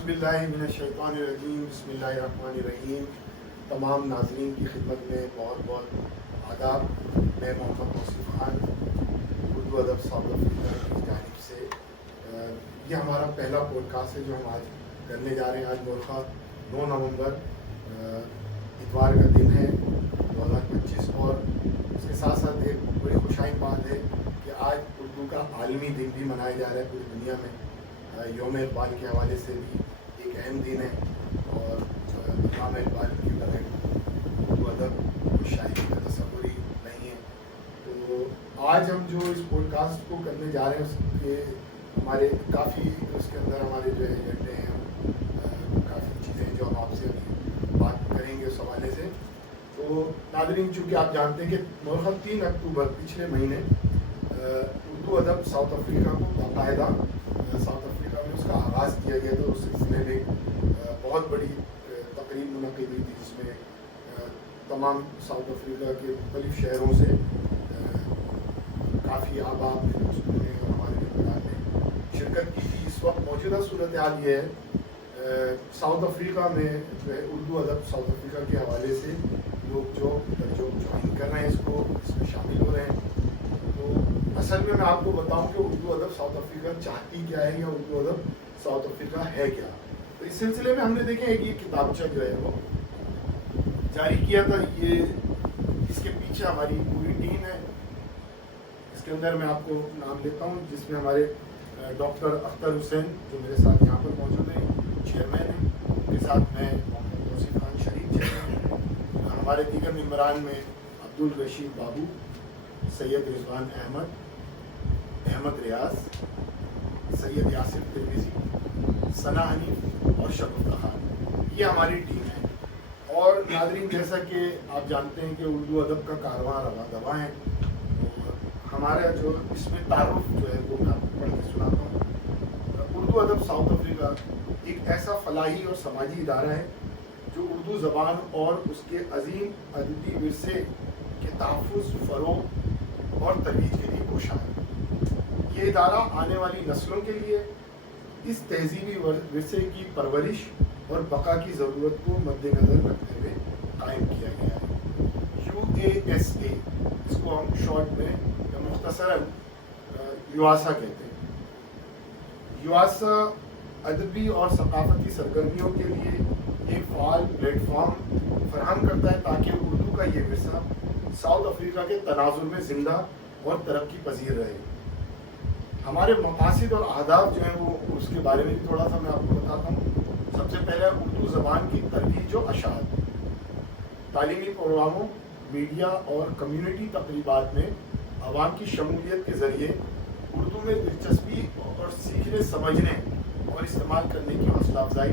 औज़ुबिल्लाहि मिनश्शैतानिर्रजीम बिस्मिल्लाहिर्रहमानिर्रहीम। तमाम नाज़रीन की खिदमत में बहुत बहुत आदाब। मैं मोहम्मद तौसीफ़ खान उर्दू अदब साउथ अफ्रीका की जानिब से ये हमारा पहला पॉडकास्ट है जो हम आज करने जा रहे हैं। आज मुल्का 9 नवंबर इतवार का दिन है 2025 और उसके साथ साथ एक बड़ी खुशाइन बात है कि आज उर्दू का आलमी दिन भी मनाया जा रहा है पूरी दुनिया में। यौम इक़बाल के हवाले से भी एक अहम दिन है और इमाम इक़बाल की तरह उर्दू अदब और शायरी का तस्वुर ही नहीं है। तो आज हम जो इस पॉडकास्ट को करने जा रहे हैं उसके हमारे काफ़ी उसके अंदर हमारे जो एजेंडे हैं, काफ़ी चीज़ें जो हम आपसे बात करेंगे उस हवाले से। तो नाज़रीन, चूँकि आप जानते हैं कि मुल्का 3 अक्टूबर पिछले महीने उर्दू अदब साउथ अफ्रीका को बाकायदा साउथ अफ्रीका में उसका आगाज़ किया गया था। उस सिलसिले में बहुत बड़ी तकरीब मुनक़िद हुई थी जिसमें तमाम साउथ अफ्रीका के मुख्तलिफ़ शहरों से काफ़ी आबाद ने, दोस्तों ने और हमारे रिश्तेदार ने शिरकत की थी। इस वक्त मौजूदा सूरत हाल ये है साउथ अफ्रीका में जो है उर्दू अदब साउथ अफ्रीका के हवाले से लोग जो ज्वाइन कर रहे हैं इसमें शामिल हो रहे हैं। तो असल में मैं आपको बताऊं कि उर्दू अदब साउथ अफ्रीका चाहती क्या है या उर्दू अदब साउथ अफ्रीका है क्या। तो इस सिलसिले में हमने देखे एक ये किताबचा जो है वो जारी किया था। ये इसके पीछे हमारी पूरी टीम है। इसके अंदर मैं आपको नाम लेता हूँ जिसमें हमारे डॉक्टर अख्तर हुसैन जो मेरे साथ यहाँ पर मौजूद हैं, चेयरमैन हैं। उनके साथ मैं मोहम्मद तौसीफ़ खान शरीफ चेयरमैन। हमारे दीगर मेम्बरान में अब्दुल रशीद बाबू, सैयद रिजवान अहमद रियाज, सैयद यासिर तिरमिज़ी, सना हनीफ और शगुफ्ता खान, ये हमारी टीम है। और नाज़रीन, जैसा कि आप जानते हैं कि उर्दू अदब का कारवां रवा दवा है। तो हमारा जो इसमें तारुफ जो है वो मैं आपको पढ़ के सुनाता हूँ। उर्दू अदब साउथ अफ्रीका एक ऐसा फलाही और समाजी इदारा है जो उर्दू ज़बान और उसके अजीम अदबी विरसे के तहफ़्फ़ुज़, फ़रोग़ और तरोीज के लिए कोशा है। ये इदारा आने वाली नस्लों के लिए इस तहज़ीबी विरसे की परवरिश और बका की ज़रूरत को मद्देनज़र रखते हुए कायम किया गया है। UASA, इसको हम शॉर्ट में या मुख्तसरन युआसा कहते हैं। युआसा अदबी और सकाफ़ती सरगर्मियों के लिए एक फ़ाल प्लेटफॉर्म फराहम करता है ताकि उर्दू का ये विरसा साउथ अफ्रीका के तनाज़ुर में ज़िंदा और तरक्की पजीर रहे। हमारे मकासद और अहदाफ जो हैं वो उसके बारे में भी थोड़ा सा मैं आपको बताता हूँ। सबसे पहले उर्दू ज़बान की तरोीज व अशात, तालीमी प्रोग्रामों, मीडिया और कम्यूनिटी तकरीबात में आवाम की शमूलियत के ज़रिए उर्दू में दिलचस्पी और सीखने, समझने और इस्तेमाल करने की हौसला अफजाई,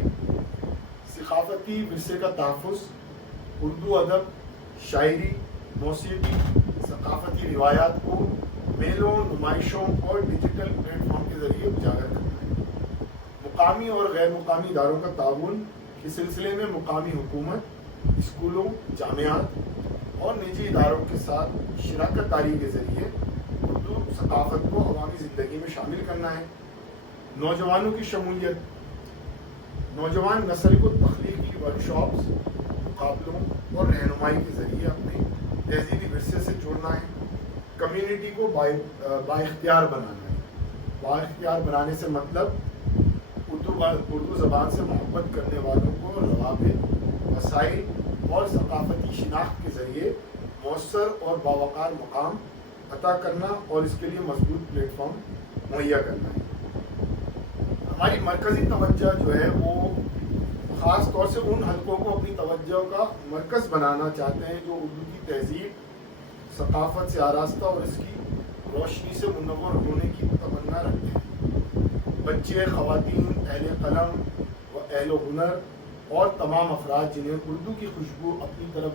सकाफ़ती विरसे का तहफ़्फ़ुज़, उर्दू अदब, शायरी, मौसीकी, सकाफ़ती रिवायात को मेलों, नुमाइशों और डिजिटल प्लेटफॉर्म के ज़रिए उजागर करना है। मुकामी और गैर मुकामी इदारों का ताउन के सिलसिले में मुकामी हुकूमत, स्कूलों, जामियात और निजी इदारों के साथ शराकत दारी के ज़रिए उर्दू सकाफ़त को अवामी ज़िंदगी में शामिल करना है। नौजवानों की शमूलियत, नौजवान नस्ल को तख्लीकी वर्कशॉप्स, मुकाबलों और रहनुमाई के ज़रिए अपने तहज़ीबी विरसे से जोड़ना है। कम्यूनिटी को बाइख्तियार बनाना है। बाइख्तियार बनाने से मतलब उर्दू ज़बान से मोहब्बत करने वालों को रवाबित, वसाइल और सकाफ़ती शिनाख्त के ज़रिए मौसर और बावकार मकाम अता करना और इसके लिए मजबूत प्लेटफॉर्म मुहैया करना है। हमारी मरकज़ी तवज्जो जो है वो ख़ास तौर से उन हलकों को अपनी तवज्जो का मरकज़ बनाना चाहते हैं जो उर्दू की तहज़ीब, सकाफ़त से आरास्ता और इसकी रोशनी से मुनव्वर होने की तमन्ना रखते हैं। बच्चे, ख़वातीन, अहले क़लम व अहले हुनर और तमाम अफराद जिन्हें उर्दू की खुशबू अपनी तरफ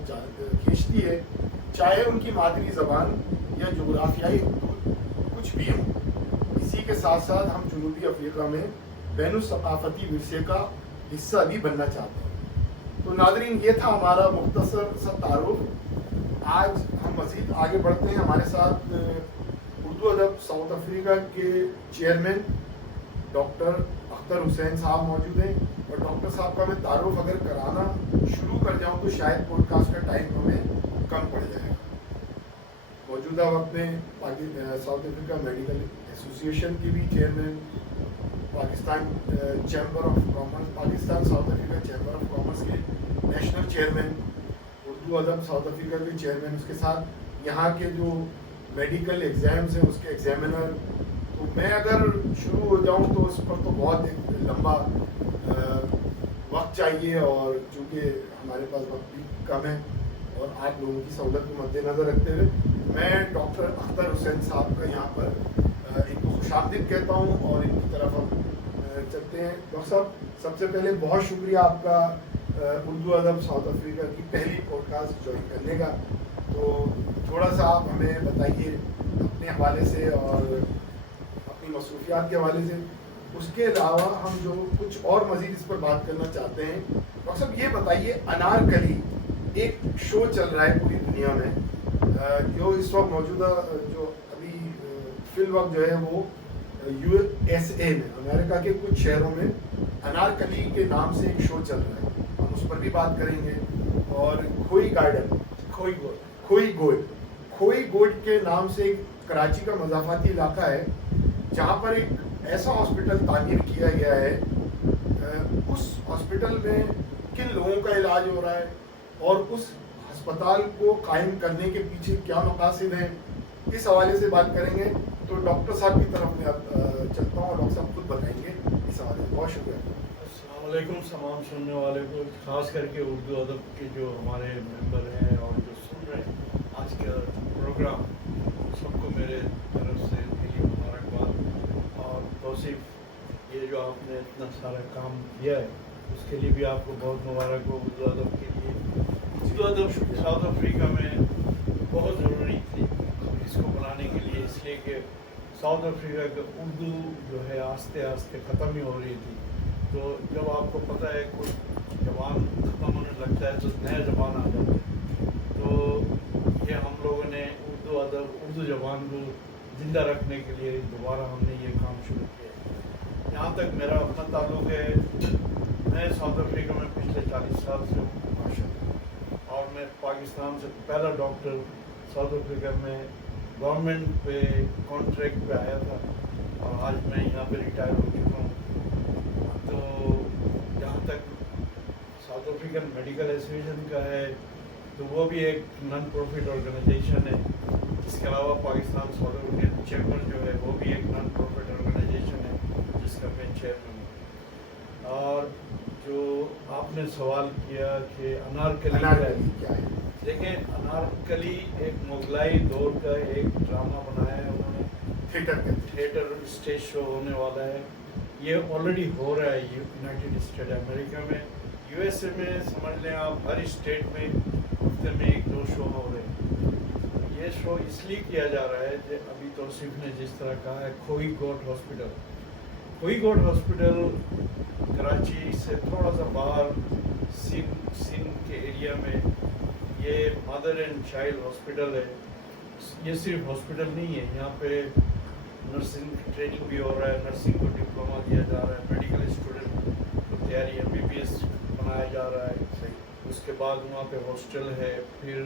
खींचती है, चाहे उनकी मादरी ज़बान या जोग्राफियाई हदूद कुछ भी हों। इसी के साथ साथ हम जनूबी अफ्रीका में बैनुल सकाफ़ती विरसे का हिस्सा भी बनना चाहते हैं। तो नाज़रीन, ये था हमारा मुख्तसर सा तारुफ। आज हम मज़ीद आगे बढ़ते हैं। हमारे साथ उर्दू अदब साउथ अफ्रीका के चेयरमैन डॉक्टर अख्तर हुसैन साहब मौजूद हैं, और डॉक्टर साहब का मैं तारुफ अगर कराना शुरू कर जाऊं तो शायद पॉडकास्ट का टाइम हमें कम पड़ जाएगा। मौजूदा वक्त में साउथ अफ्रीका मेडिकल एसोसिएशन की भी chairman, Pakistan chamber of commerce, Pakistan south Africa chamber of commerce के नेशनल चेयरमैन, उर्दू अदब साउथ अफ्रीका के चेयरमैन, उसके साथ यहाँ के जो मेडिकल एग्ज़ाम्स हैं उसके एग्जामिनर। तो मैं अगर शुरू हो जाऊँ तो उस पर तो बहुत एक लंबा वक्त चाहिए, और चूँकि हमारे पास वक्त भी कम है और आप लोगों की सहूलत को मद्देनज़र रखते हुए मैं डॉक्टर अख्तर हुसैन साहब का यहाँ पर इनको खुशामदीद कहता हूँ और इनकी तरफ हम चलते हैं। डॉक्टर साहब, सबसे पहले बहुत शुक्रिया आपका उर्दू अदब साउथ अफ्रीका की पहली पॉडकास्ट ज्वाइन करने का। तो थोड़ा सा आप हमें बताइए अपने हवाले से और अपनी मसरूफियात के हवाले से। उसके अलावा हम जो कुछ और मज़ीद इस पर बात करना चाहते हैं, डॉक्टर साहब ये बताइए, अनारकली एक शो चल रहा है पूरी दुनिया में, जो इस वक्त मौजूदा जो अभी फिल वक्त जो है वो USA में, अमेरिका के कुछ शहरों में अनारकली के नाम से एक शो चल रहा है, हम उस पर भी बात करेंगे। और खोई गोड के नाम से एक कराची का मज़ाफ़ाती इलाका है जहाँ पर एक ऐसा हॉस्पिटल तामीर किया गया है। उस हॉस्पिटल में किन लोगों का इलाज हो रहा है और उस अस्पताल को कायम करने के पीछे क्या मकासद हैं, इस हवाले से बात करेंगे। तो डॉक्टर साहब की तरफ मैं अब चलता हूँ और डॉक्टर साहब खुद बताएंगे इस हवाले से। बहुत शुक्रिया। अस्सलाम वालेकुम तमाम सुनने वाले को, ख़ास करके उर्दू अदब के जो हमारे मेंबर हैं और जो सुन रहे हैं आज का प्रोग्राम, सबको मेरे तरफ से दिली मुबारकबाद। और तौसीफ, ये जो आपने इतना सारा काम किया है उसके लिए भी आपको बहुत मुबारक हो। उर्दू अदब के लिए, उर्दू अदब साउथ अफ्रीका में बहुत ज़रूरी थी इसको बनाने के लिए, इसलिए कि साउथ अफ्रीका का उर्दू जो है आस्ते आस्ते ख़त्म ही हो रही थी। तो जब आपको पता है कोई ज़बान ख़त्म होने लगता है तो नया ज़बान आ जाता है। तो ये हम लोगों ने उर्दू अदब, उर्दू ज़बान को ज़िंदा रखने के लिए दोबारा हमने ये काम शुरू किया। यहाँ तक मेरा अपना ताल्लुक़ है, मैं साउथ अफ्रीका में पिछले 40 साल से हूँ माशाअल्लाह, और मैं पाकिस्तान से पहला डॉक्टर साउथ अफ्रीका में गवर्नमेंट पे कॉन्ट्रैक्ट पे आया था, और आज मैं यहाँ पे रिटायर हो चुका हूँ। तो जहाँ तक साउथ अफ्रीकन मेडिकल एसोसिएशन का है तो वो भी एक नॉन प्रॉफिट ऑर्गेनाइजेशन है। इसके अलावा पाकिस्तान साउथ अफ्रीकन चैम्बर जो है वो भी एक नॉन प्रॉफिट ऑर्गेनाइजेशन है जिसका मैं चेयरमैन हूँ। और जो आपने सवाल किया कि अनारकली क्या है, देखिए अनारकली एक मुगलाई दौर का एक ड्रामा बनाया है उन्होंने, थिएटर स्टेज शो होने वाला है। ये ऑलरेडी हो रहा है यूनाइटेड स्टेट अमेरिका में, USA में समझ लें आप, हर स्टेट में हफ्ते में 1-2 शो हो रहे हैं। ये शो इसलिए किया जा रहा है कि अभी तौसीफ ने जिस तरह कहा है, खोई गोट हॉस्पिटल कराची से थोड़ा सा बाहर सिंध के एरिया में ये मदर एंड चाइल्ड हॉस्पिटल है। ये सिर्फ हॉस्पिटल नहीं है, यहाँ पे नर्सिंग की ट्रेनिंग भी हो रहा है, नर्सिंग को डिप्लोमा दिया जा रहा है, मेडिकल स्टूडेंट को तैयारी MBBS बनाया जा रहा है। उसके बाद वहाँ पे हॉस्टल है, फिर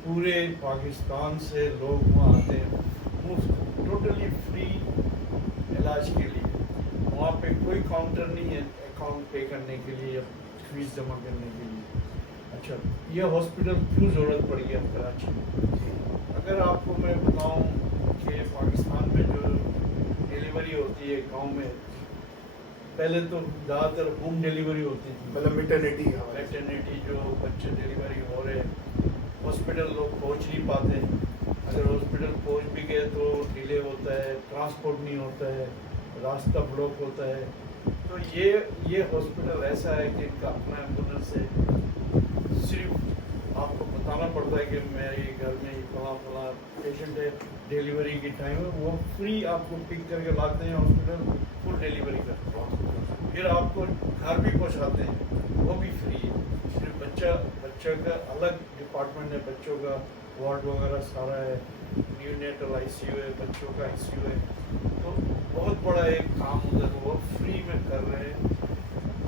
पूरे पाकिस्तान से लोग वहाँ आते हैं मुफ्त, टोटली फ्री इलाज के लिए। वहाँ पे कोई काउंटर नहीं है अकाउंट पे करने के लिए या फीस जमा करने के लिए। अच्छा, यह हॉस्पिटल क्यों ज़रूरत पड़ी है कराची में? अगर आपको मैं बताऊं कि पाकिस्तान में जो डिलीवरी होती है गांव में, पहले तो ज़्यादातर होम डिलीवरी होती थी, मतलब मैटरनिटी जो बच्चे डिलीवरी हो रहे हैं, हॉस्पिटल लोग पहुंच नहीं पाते। अगर हॉस्पिटल पहुंच भी गए तो डिले होता है, ट्रांसपोर्ट नहीं होता है, रास्ता ब्लॉक होता है। तो ये हॉस्पिटल ऐसा है कि इनका अपना एम्बुलेंस है, सिर्फ आपको बताना पड़ता है कि मेरे घर में फला पेशेंट है, डिलीवरी की टाइम है, वो फ्री आपको पिक करके लाते हैं हॉस्पिटल, फुल डिलीवरी करते हैं, फिर आपको घर भी पहुंचाते हैं, वो भी फ्री है। सिर्फ बच्चा का अलग डिपार्टमेंट है, बच्चों का वार्ड वगैरह सारा है, न्यूनेटल आईसीयू है, बच्चों का आईसीयू है, तो बहुत बड़ा एक काम उधर वो फ्री में कर रहे हैं।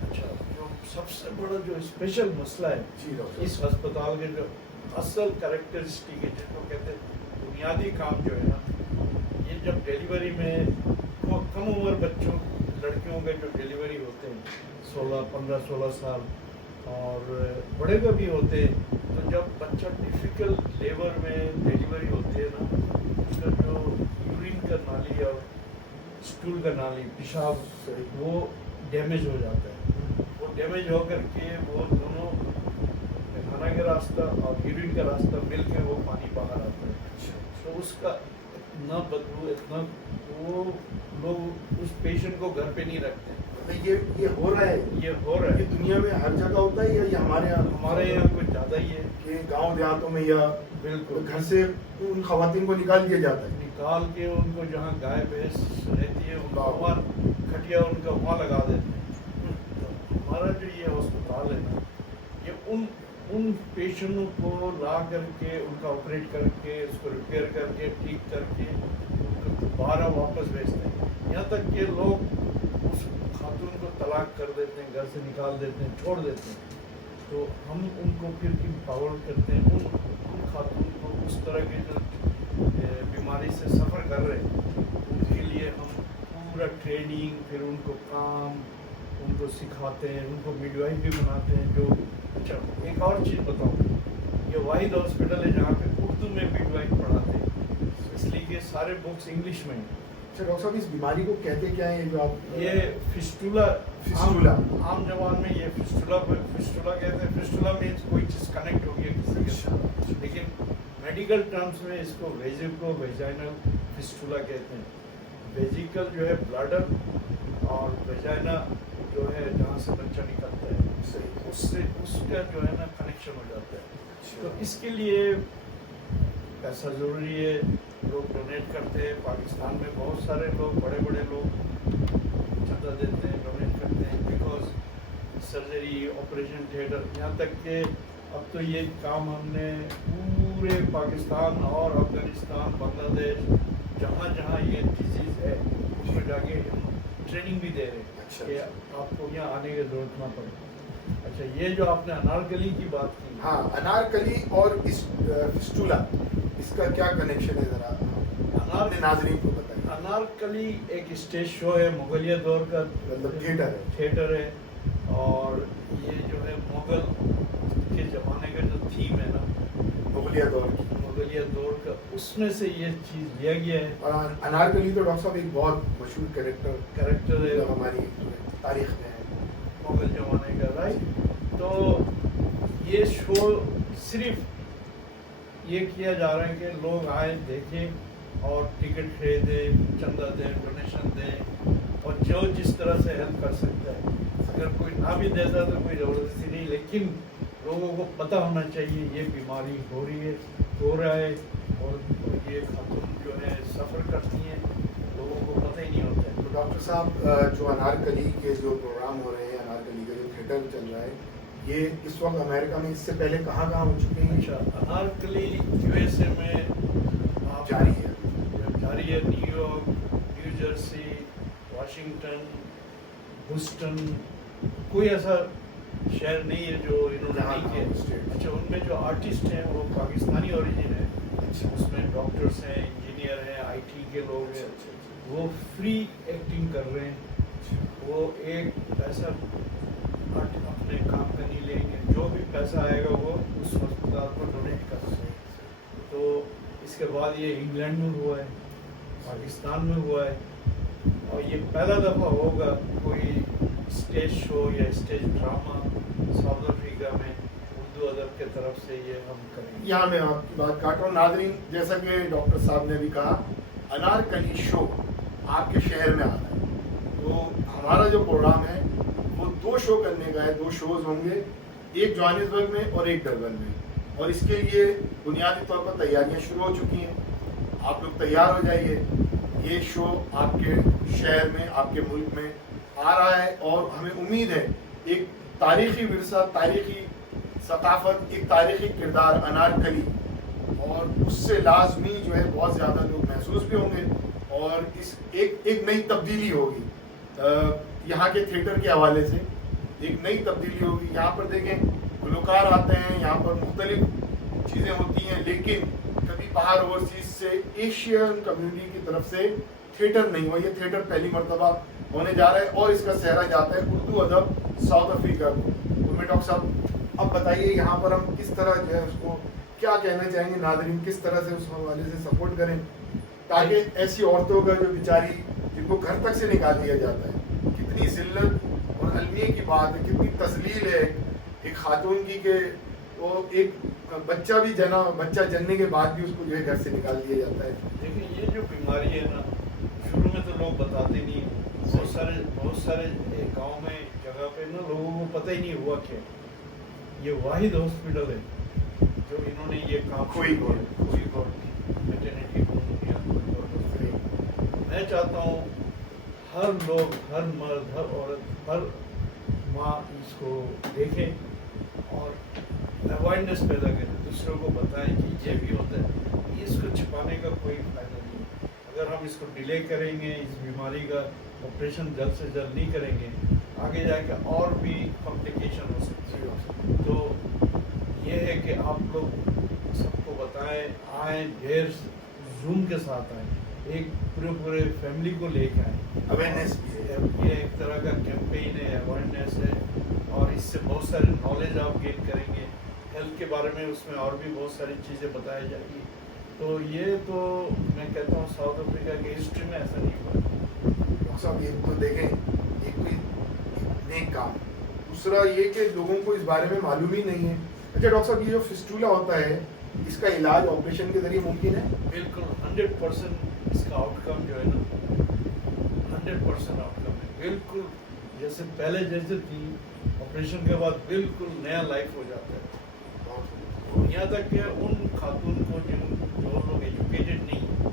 अच्छा, जो सबसे बड़ा जो स्पेशल मसला है जी डॉक्टर। इस अस्पताल के जो असल कैरेक्टरिस्टिक है, जिनको कहते हैं बुनियादी काम जो है ना, ये जब डिलीवरी में कम उम्र बच्चों लड़कियों के जो डिलीवरी होते हैं 15-16 साल और बड़े का भी होते हैं, तो जब बच्चा डिफिकल्ट लेबर में डिलीवरी होती है ना, उसका जो यूरिन का नाली और स्टूल का नाली पेशाब वो डैमेज हो जाता है। वो डैमेज होकर के वो दोनों पैखाना का रास्ता और यूरिन का रास्ता मिल के वो पानी बाहर आता है। तो उसका इतना बदबू, इतना, वो लोग उस पेशेंट को घर पे नहीं रखते। मतलब ये हो रहा है, ये हो रहा ये है दुनिया में हर जगह होता है या ये हमारे यहाँ कुछ ज़्यादा ही है कि गांव देहातों में या बिल्कुल। घर से उन खवातीन को निकाल दिया जाता है? निकाल के उनको जहाँ गाय भैंस रहती है उनका वहाँ खटिया उनका वहाँ लगा देते हैं। तो हमारा जो ये अस्पताल है ना, ये उन पेशेंटों को ला करके उनका ऑपरेट करके उसको रिपेयर करके ठीक करके उनको दोबारा वापस भेजते हैं। यहाँ तक कि लोग उस खातून को तलाक कर देते हैं, घर से निकाल देते हैं, छोड़ देते हैं। तो हम उनको फिर एम्पावर करते हैं, उन खातून को उस तरह के जो बीमारी से सफ़र कर रहे हैं उनके लिए हम पूरा ट्रेनिंग, फिर उनको काम उनको सिखाते हैं, उनको मिडवाइफ भी बनाते हैं। जो अच्छा, एक और चीज़ बताऊँ, ये वाहिद हॉस्पिटल है जहाँ पे उर्दू में मिडवाइफ पढ़ाते हैं, इसलिए कि सारे बुक्स इंग्लिश में हैं। अच्छा डॉक्टर साहब, इस बीमारी को कहते क्या है जो आप? ये फिस्टूला आम जबान में ये फिस्टूला कहते हैं। फिस्टूला मीन्स कोई चीज़ कनेक्ट हो गई किसी के साथ, लेकिन मेडिकल टर्म्स में इसको वेजिको वेजाइनल फिस्टूला कहते हैं। वेजिकल जो है ब्लडर और वेजाइना जो है जहाँ से बच्चा निकलता है, उससे उसका जो है ना कनेक्शन हो जाता है। तो इसके लिए पैसा ज़रूरी है, लोग डोनेट करते हैं। पाकिस्तान में बहुत सारे लोग, बड़े बड़े लोग चंदा देते हैं, डोनेट करते हैं, बिकॉज सर्जरी, ऑपरेशन थिएटर, यहाँ तक कि अब तो ये काम हमने पूरे पाकिस्तान और अफगानिस्तान, बांग्लादेश, जहाँ जहाँ ये डिजीज़ है उसमें जाके हम ट्रेनिंग भी दे रहे हैं। अच्छा, कि आपको यहाँ आने की ज़रूरत ना पड़े। अच्छा, ये जो आपने अनारकली की बात की, हाँ, अनारकली और इस फिस्टूला, इसका क्या कनेक्शन है, ज़रा अपने नाज़रीन को बताइए। अनारकली एक स्टेज शो है, मुगलिया दौर का मतलब थिएटर है, और ये जो है मुगल के ज़माने का जो थीम है ना, मुगलिया दौर का, उसमें से ये चीज़ लिया गया है। और अनारकली तो डॉक्टर साहब एक बहुत मशहूर कैरेक्टर है जो हमारी तारीख में है, मुगल ज़माने का, राइट। तो ये शो सिर्फ ये किया जा रहा है कि लोग आए, देखें और टिकट खरीदें, चंदा दें, डोनेशन दें, और जो जिस तरह से हेल्प कर सकता है। अगर कोई ना भी देता तो कोई ज़बरदस्ती नहीं, लेकिन लोगों को पता होना चाहिए ये बीमारी हो रही है, हो रहा है, और ये खातून जो है सफ़र करती हैं, लोगों को पता ही नहीं होता है। तो डॉक्टर साहब, जो अनारकली के जो प्रोग्राम हो रहे हैं, अनारकली का जो थिएटर चल रहा है, ये इस वक्त अमेरिका में इससे पहले कहाँ हो चुके हैं? अच्छा, अनारकली यूएसए में जारी है, New York, new Jersey, Washington, Boston, कोई ऐसा शहर नहीं है जो इन्होंने नहीं किया। अच्छा, उनमें जो आर्टिस्ट हैं वो पाकिस्तानी ओरिजिन है। अच्छा, उसमें डॉक्टर्स हैं, इंजीनियर हैं, आईटी के लोग हैं, वो फ्री एक्टिंग कर रहे हैं। वो एक पैसा अपने काम का नहीं लेंगे, जो भी पैसा आएगा वो उस अस्पताल को डोनेट कर रहे हैं। तो इसके बाद ये इंग्लैंड में हुआ है, पाकिस्तान में हुआ है, और ये पहला दफ़ा होगा कोई स्टेज शो या स्टेज ड्रामा साउथ अफ्रीका में उर्दू अदब के तरफ से ये हम करेंगे। यहाँ मैं आपकी बात काट रहा हूँ। नाज़रीन, जैसा कि डॉक्टर साहब ने भी कहा, अनारकली शो आपके शहर में आ रहा है, तो हमारा जो प्रोग्राम है वो 2 शो करने का है। 2 शोज़ होंगे, एक जोहानिसबर्ग में और एक डरबन में, और इसके लिए बुनियादी तौर पर तैयारियां शुरू हो चुकी हैं। आप लोग तैयार हो जाइए। ये शो आपके शहर में, आपके मुल्क में आ रहा है, और हमें उम्मीद है एक तारीख़ी विरसा, तारीख़ी सकाफ़त, एक तारीख़ी किरदार अनारकली اور اس سے لازمی جو ہے بہت زیادہ لوگ محسوس بھی ہوں گے اور اس ایک نئی تبدیلی ہوگی یہاں کے تھیٹر کے حوالے سے، ایک نئی تبدیلی ہوگی. یہاں پر دیکھیں گلوکار آتے ہیں، یہاں پر مختلف چیزیں ہوتی ہیں، لیکن کبھی باہر اوورسیز سے ایشین کمیونٹی کی طرف سے تھیٹر نہیں ہوا. یہ تھیٹر پہلی مرتبہ ہونے جا رہا ہے اور اس کا سہرا جاتا ہے اردو ادب ساؤتھ افریقہ کو. تو ڈاکٹر صاحب اب بتائیے یہاں پر ہم کس طرح جو ہے اس کو کیا کہنا چاہیں گے، ناظرین کس طرح سے اس حوالے سے سپورٹ کریں تاکہ ایسی عورتوں کا جو بیچاری جن کو گھر تک سے نکال دیا جاتا ہے، کتنی ذلت اور المیے کی بات ہے، کتنی تذلیل ہے ایک خاتون کی کہ وہ ایک بچہ بھی بچہ جننے کے بعد بھی اس کو جو ہے گھر سے نکال دیا جاتا ہے. دیکھیں یہ جو بیماری ہے نا، شروع میں تو لوگ بتاتے نہیں، بہت سارے گاؤں میں جگہ پہ نا لوگوں کو پتہ ہی نہیں ہوا کہ یہ واحد ہاسپٹل ہے جو انہوں نے یہ کام کوئی میٹرنیٹی میں چاہتا ہوں ہر لوگ، ہر مرد، ہر عورت، ہر ماں اس کو دیکھیں اور اوائرنیس پیدا کریں، دوسروں کو بتائیں کہ یہ بھی ہوتا ہے. اس کو چھپانے کا کوئی فائدہ نہیں. اگر ہم اس کو ڈیلے کریں گے، اس بیماری کا آپریشن جلد سے جلد نہیں کریں گے، آگے جا کے اور بھی کمپلیکیشن ہو سکتی ہے. تو یہ ہے کہ آپ لوگ سب کو بتائیں، آئیں، ڈھیر زوم کے ساتھ آئیں، ایک پورے فیملی کو لے کے آئیں. اویئرنیس بھی ہے، یہ ایک طرح کا کیمپین ہے، اویئرنیس ہے، اور اس سے بہت سارے نالج آپ گین کریں گے. ہیلتھ کے بارے میں اس میں اور بھی بہت ساری چیزیں بتائی جائیں گی. تو یہ تو میں کہتا ہوں ساؤتھ افریقہ کی ہسٹری میں ایسا نہیں ہوا. ڈاکٹر صاحب ایک تو دیکھیں ایک تو نیک کام، دوسرا یہ کہ لوگوں کو اس بارے میں معلوم ہی نہیں ہے. اچھا ڈاکٹر صاحب یہ جو فسٹولا ہوتا ہے اس کا علاج آپریشن کے ذریعے ممکن ہے؟ بالکل 100% اس کا آؤٹ کم جو ہے نا 100% آؤٹ کم ہے. بالکل جیسے پہلے جیسے تھی، آپریشن کے بعد بالکل نیا لائف ہو جاتا ہے. یہاں تک کہ ان خاتون کو جو لوگ ایجوکیٹڈ نہیں، ان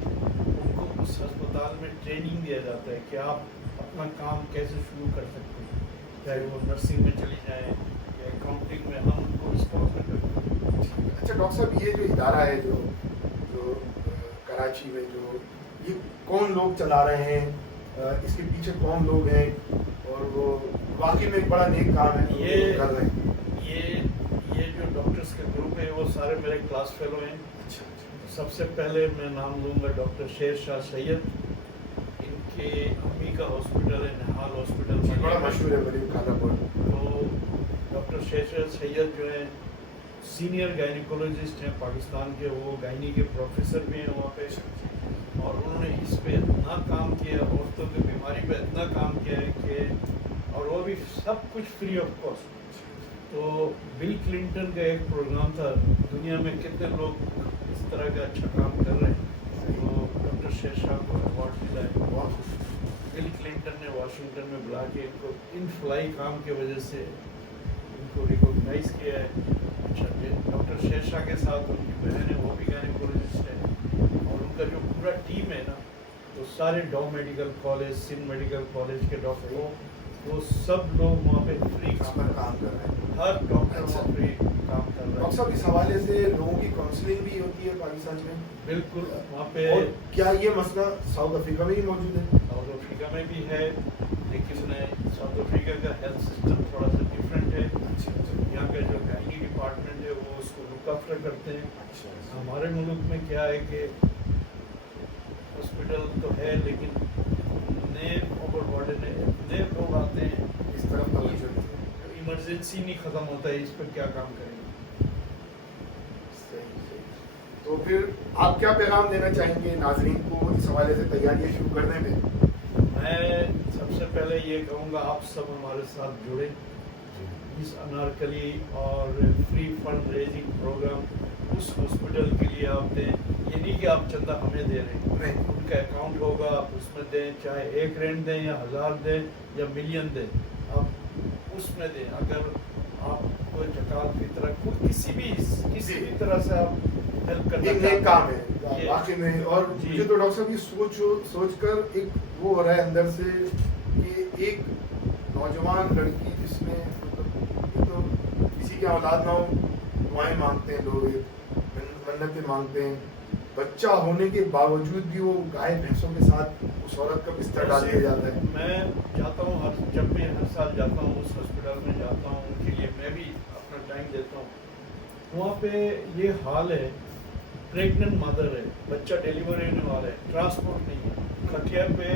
کو اس ہسپتال میں ٹریننگ دیا جاتا ہے کہ آپ اپنا کام کیسے شروع کر سکتے ہیں، چاہے وہ نرسنگ میں چلی جائیں یا اکاؤنٹنگ میں، ہم ان کو اسپانسر کرتے ہیں. اچھا ڈاکٹر صاحب یہ جو ادارہ ہے جو کراچی میں جو یہ کون لوگ چلا رہے ہیں، اس کے پیچھے کون لوگ ہیں، اور وہ واقعی میں ایک بڑا نیک کام ہے یہ کر رہے ہیں؟ یہ جو ڈاکٹرس کے گروپ ہے وہ سارے میرے کلاس فیلو ہیں. سب سے پہلے میں نام لوں گا ڈاکٹر شیر شاہ سید. ان کے امی کا ہاسپٹل ہے نہال ہاسپٹل، بڑا مشہور ہے غریب خانہ پر. تو ڈاکٹر شیر شاہ سید جو ہے سینئر گائنیکولوجسٹ ہیں پاکستان کے، وہ گائنی کے پروفیسر بھی ہیں وہاں پہ، اور انہوں نے اس پہ اتنا کام کیا، عورتوں کی بیماری پہ اتنا کام کیا ہے کہ، اور وہ بھی سب کچھ فری آف کاسٹ. تو بل کلنٹن کا ایک پروگرام تھا، دنیا میں کتنے لوگ اس طرح کا اچھا کام کر رہے ہیں، تو ڈاکٹر شیر شاہ کو ایوارڈ ملا ہے. بل کلنٹن نے واشنگٹن میں بلا کے ان کو ان فلائی کام کی وجہ سے ان کو ریکوگنائز کیا ہے. اچھا ڈاکٹر شیر شاہ کے ساتھ ان کی بہن ہے، وہ بھی گائنیکولوجسٹ ہے، اور ان کا جو پورا ٹیم ہے نا، وہ سارے Dow medical college, Sindh medical college کے ڈاکٹر، وہ سب لوگ وہاں پہ فری کام کر رہے ہیں. ہر ڈاکٹر وہاں فری کام کر رہا ہے. ڈاکٹر صاحب اس حوالے سے لوگوں کی کاؤنسلنگ بھی ہوتی ہے پاکستان میں؟ بالکل وہاں پہ. اور کیا یہ مسئلہ ساؤتھ افریقہ میں ہی موجود ہے؟ ساؤتھ افریقہ میں بھی ہے، لیکن ساؤتھ افریقہ کا ہیلتھ سسٹم تھوڑا سا ڈفرینٹ ہے. یہاں کا جو گائنی ڈپارٹمنٹ ہے وہ اس کو لک آفٹر کرتے ہیں. ہمارے ملک میں کیا ہے کہ ہاسپٹل تو ہے لیکن نئے اوور وارڈن ہے، نئے لوگ آتے ہیں، اس طرف توجہ ایمرجنسی نہیں ختم ہوتا ہے، اس پر کیا کام کریں گے. تو پھر آپ کیا پیغام دینا چاہیں گے ناظرین کو اس حوالے سے تیاریاں شروع کرنے میں؟ میں سب سے پہلے یہ کہوں گا آپ سب ہمارے ساتھ جڑیں اس انارکلی اور فری فنڈ ریزنگ پروگرام اس ہاسپٹل کے لیے آپ دیں. یہ نہیں کہ آپ چندہ ہمیں دے رہے ہیں، ان کا اکاؤنٹ ہوگا، آپ اس میں دیں، چاہے 1 رینڈ دیں یا 1000 دیں یا ملین دیں، آپ اس میں دیں. اگر آپ کو زکوٰۃ فطرہ کو کسی بھی طرح سے آپ ہیلپ کرنا ایک نیک کام ہے واقعی میں. اور مجھے تو ڈاکٹر صاحب یہ سوچ کر ایک وہ ہو رہا ہے اندر سے کہ ایک نوجوان لڑکی جس نے تو کسی کی اولاد نہ ہو، دعائیں مانگتے ہیں لوگ، मन्नतें मांगते हैं, बच्चा होने के बावजूद भी वो गाय भैंसों के साथ उस औरत का बिस्तर डाल दिया जाता है। मैं जाता हूँ, जब मैं हर साल जाता हूँ उस हॉस्पिटल में जाता हूँ, उनके लिए मैं भी अपना टाइम देता हूँ। वहाँ पे ये हाल है, प्रेग्नेंट मदर है, बच्चा डिलीवर होने वाला है, ट्रांसपोर्ट नहीं है, खटिया पे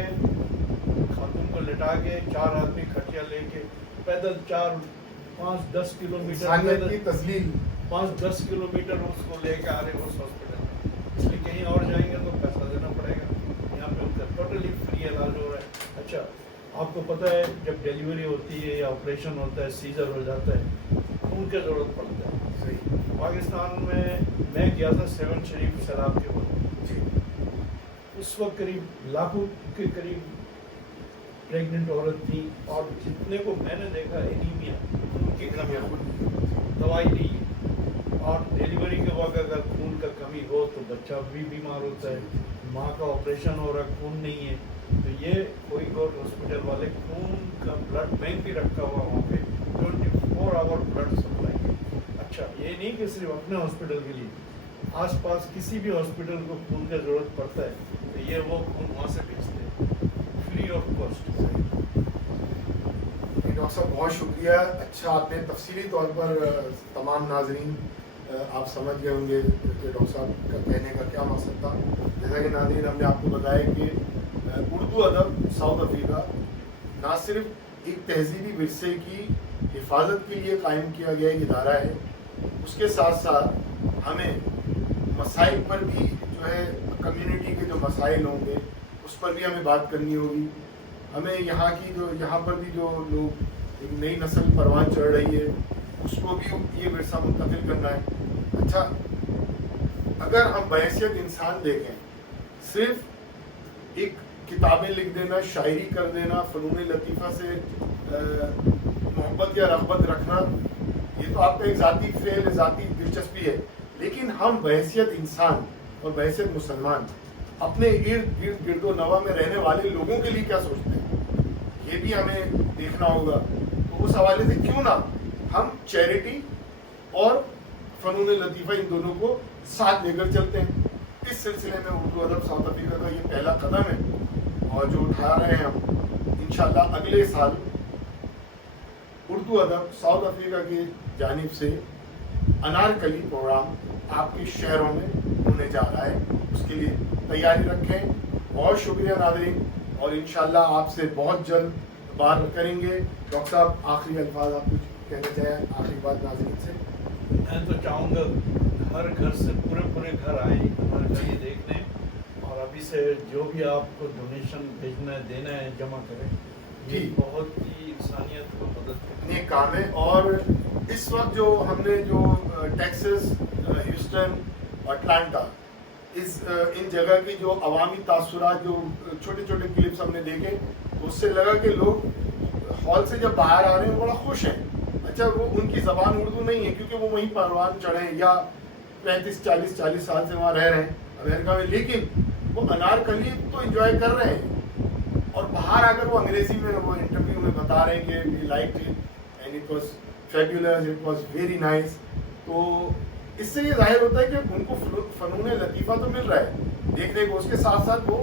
खातून को लिटा के 4 आदमी खटिया लेके पैदल 4-5-10 किलोमीटर इंसानियत की तस्लील 5-10 किलोमीटर उसको लेके आ रहे हैं उस हॉस्पिटल में। इसलिए कहीं और जाएंगे तो पैसा देना पड़ेगा, यहाँ पे उनका टोटली फ्री इलाज हो रहा है। अच्छा, आपको पता है जब डिलीवरी होती है या ऑपरेशन होता है, सीजर हो जाता है, खून की ज़रूरत पड़ता है। सही पाकिस्तान में मैं गया था 7 शरीफ सैलाब के वक्त, जी, उस वक्त करीब लाखों के करीब प्रेग्नेंट औरत थी, और जितने को मैंने देखा एनीमिया, खून की कमी, दवाई नहीं है, और डिलीवरी के वक्त अगर खून का कमी हो तो बच्चा भी बीमार होता है, माँ का ऑपरेशन हो रहा, खून नहीं है। तो ये कोई गौर हॉस्पिटल वाले खून का ब्लड बैंक भी रखा हुआ वहाँ पे, 24 आवर ब्लड सप्लाई। अच्छा, ये नहीं कि सिर्फ अपने हॉस्पिटल के लिए, आसपास किसी भी हॉस्पिटल को खून की ज़रूरत पड़ता है तो ये वो खून वहाँ से भेजते हैं फ्री ऑफ कॉस्ट। डॉक्टर साहब बहुत शुक्रिया। अच्छा, आपने तफसीली तौर पर तमाम नाजरीन आप समझ गए होंगे कि डॉक्टर साहब का कहने का क्या मकसद था। जैसा कि नाजरीन हमने आपको बताया कि उर्दू अदब साउथ अफ्रीका ना सिर्फ एक तहजीबी विरसे की हिफाजत के लिए कायम किया गया एक इदारा है, उसके साथ साथ हमें मसाइल पर भी जो है कम्युनिटी के जो मसाइल होंगे उस पर भी हमें बात करनी होगी। हमें यहाँ पर भी जो लोग एक नई नस्ल परवान चढ़ रही है उसको भी ये विरसा मुंतकिल करना है। अच्छा, अगर हम बहैसियत इंसान देखें, सिर्फ एक किताबें लिख देना, शायरी कर देना, फ़नून लतीफ़ा से मोहब्बत या रग़बत रखना, ये तो आपका एक ज़ाती फ़ेल, ज़ाती दिलचस्पी है, लेकिन हम बहैसियत इंसान और बहैसियत मुसलमान अपने इर्द गिर्द गिरदो नवा में रहने वाले लोगों के लिए क्या सोचते हैं, ये भी हमें देखना होगा। तो उस हवाले से क्यों ना हम चैरिटी और फ़नून लतीफ़ा इन दोनों को साथ लेकर चलते हैं। इस सिलसिले में उर्दू अदब साउथ अफ्रीका का ये पहला कदम है और जो उठा रहे हैं हम, इंशाल्लाह अगले साल उर्दू अदब साउथ अफ्रीका की जानिब से अनारकली प्रोग्राम आपके शहरों में होने जा रहा है, उसके लिए तैयारी रखें। बहुत शुक्रिया नाज़रीन, और इंशाल्लाह आपसे बहुत जल्द बात करेंगे। डॉक्टर साहब, आखिरी अल्फाज आप कुछ कहना चाहें, आखिरी बात नाज़रीन से? मैं तो चाहूँगा हर घर से पूरे घर आए हमारे घर ये देखने, और अभी से जो भी आपको डोनेशन भेजना है, देना है, जमा करें। ये जी, बहुत ही इंसानियत को मदद करने ये काम है। और इस वक्त जो हमने जो टेक्सास, ह्यूस्टन, अटलांटा, इन जगह की जो अवामी तासुरात, जो छोटे छोटे क्लिप्स हमने देखे, उससे लगा कि लोग हॉल से जब बाहर आ रहे हैं बड़ा खुश हैं। अच्छा, वो उनकी ज़बान उर्दू नहीं है क्योंकि वो वहीं परवान चढ़े या 35-40 साल से वहाँ रह रहे हैं अमेरिका में, लेकिन वो अनारकली तो एंजॉय कर रहे हैं। और बाहर आकर वो अंग्रेज़ी में वो इंटरव्यू में बता रहे हैं कि we like it and it was fabulous, it was very nice. तो इससे ये जाहिर होता है कि उनको फ़नून लतीफ़ा तो मिल रहा है देखने को, उसके साथ साथ वो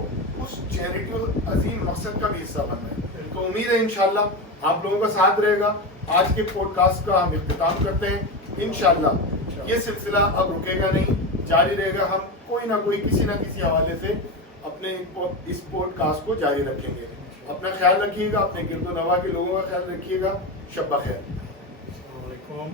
उस चैरिटी और अजीम मकसद का भी हिस्सा बन रहे हैं। तो उम्मीद है इंशाल्लाह आप लोगों का साथ रहेगा। आज के पॉडकास्ट का हम इख्तिताम करते हैं। इंशाल्लाह ये सिलसिला अब रुकेगा नहीं, जारी रहेगा। हम कोई ना कोई किसी न किसी हवाले से अपने इस पॉडकास्ट को जारी रखेंगे। अपना ख्याल रखिएगा, अपने गिरदो नवा के लोगों का ख्याल रखिएगा। शब बखैर। अस्सलाम वालेकुम।